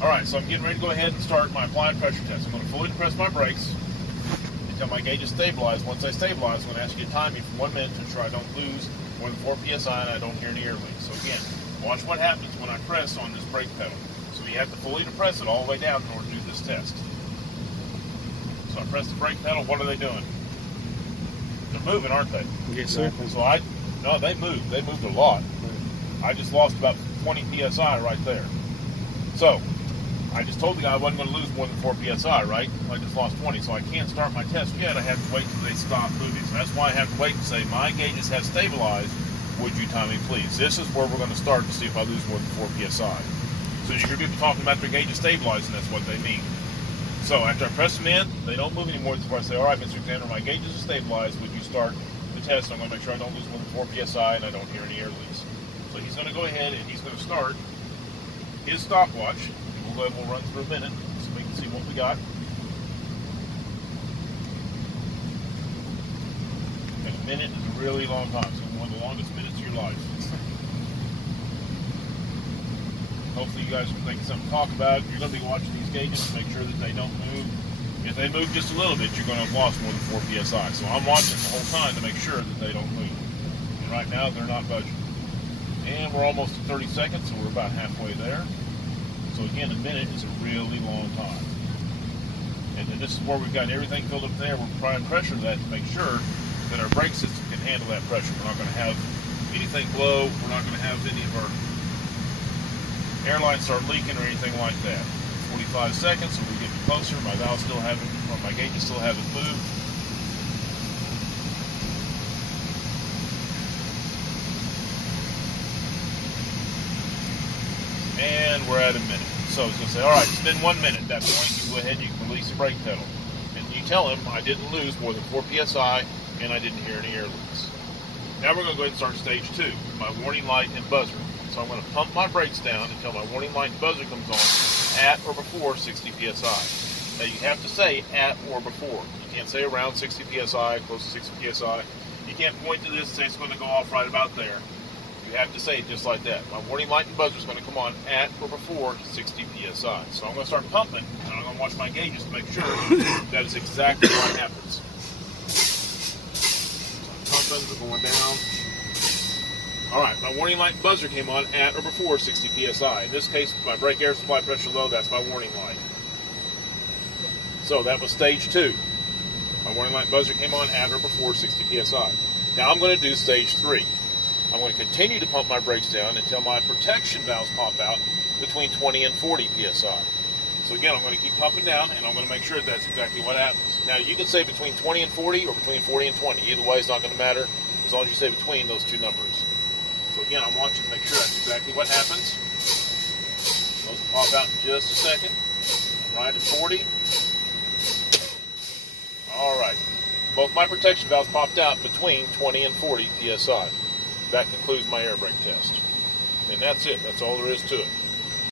Alright, so I'm getting ready to go ahead and start my applied pressure test. I'm going to fully depress my brakes until my gauge is stabilized. Once I stabilize, I'm going to ask you to time me for 1 minute to ensure I don't lose more than 4 psi and I don't hear any air leaks. So again, watch what happens when I press on this brake pedal. So you have to fully depress it all the way down in order to do this test. So I press the brake pedal. What are they doing? They're moving, aren't they? Yes, sir. So no, they moved. They moved a lot. I just lost about 20 psi right there. So I just told the guy I wasn't going to lose more than 4 psi, right? I just lost 20, so I can't start my test yet. I have to wait until they stop moving. So that's why I have to wait and say, my gauges have stabilized. Would you time me, please? This is where we're going to start to see if I lose more than 4 psi. So you hear people talking about their gauges stabilizing, that's what they mean. So after I press them in, they don't move anymore. Before I say, all right, Mr. Examiner, my gauges are stabilized. Would you start the test? I'm going to make sure I don't lose more than 4 psi and I don't hear any air leaks. So he's going to go ahead and he's going to start his stopwatch. We'll run through a minute so we can see what we got. And a minute is a really long time. It's one of the longest minutes of your life. Hopefully you guys are thinking something to talk about. You're going to be watching these gauges to make sure that they don't move. If they move just a little bit, you're going to have lost more than 4 psi. So I'm watching the whole time to make sure that they don't move. And right now they're not budging. And we're almost at 30 seconds, so we're about halfway there. So again, a minute is a really long time. And then this is where we've got everything filled up there. We're applying pressure to that to make sure that our brake system can handle that pressure. We're not going to have anything blow. We're not going to have any of our airlines start leaking or anything like that. 45 seconds, so we're getting closer. My valve still haven't, or my gauges still haven't moved. And we're at a minute. So it's going to say, all right, it's been 1 minute. At that point, you go ahead and you can release the brake pedal. And you tell him I didn't lose more than 4 psi and I didn't hear any air leaks. Now we're going to go ahead and start stage 2, my warning light and buzzer. So I'm going to pump my brakes down until my warning light and buzzer comes on at or before 60 psi. Now you have to say at or before. You can't say around 60 psi, close to 60 psi. You can't point to this and say it's going to go off right about there. You have to say it just like that. My warning light and buzzer is going to come on at or before 60 psi. So I'm going to start pumping, and I'm going to watch my gauges to make sure that is exactly what happens. So I'm pumping, we're going down. All right, my warning light and buzzer came on at or before 60 psi. In this case, my brake air supply pressure low, that's my warning light. So that was stage 2. My warning light and buzzer came on at or before 60 psi. Now I'm going to do stage 3. I'm going to continue to pump my brakes down until my protection valves pop out between 20 and 40 psi. So again, I'm going to keep pumping down, and I'm going to make sure that's exactly what happens. Now, you can say between 20 and 40 or between 40 and 20. Either way, it's not going to matter as long as you say between those two numbers. So again, I'm watching to make sure that's exactly what happens. Those will pop out in just a second. Right at 40. All right. Both my protection valves popped out between 20 and 40 psi. That concludes my air brake test. And that's it. That's all there is to it.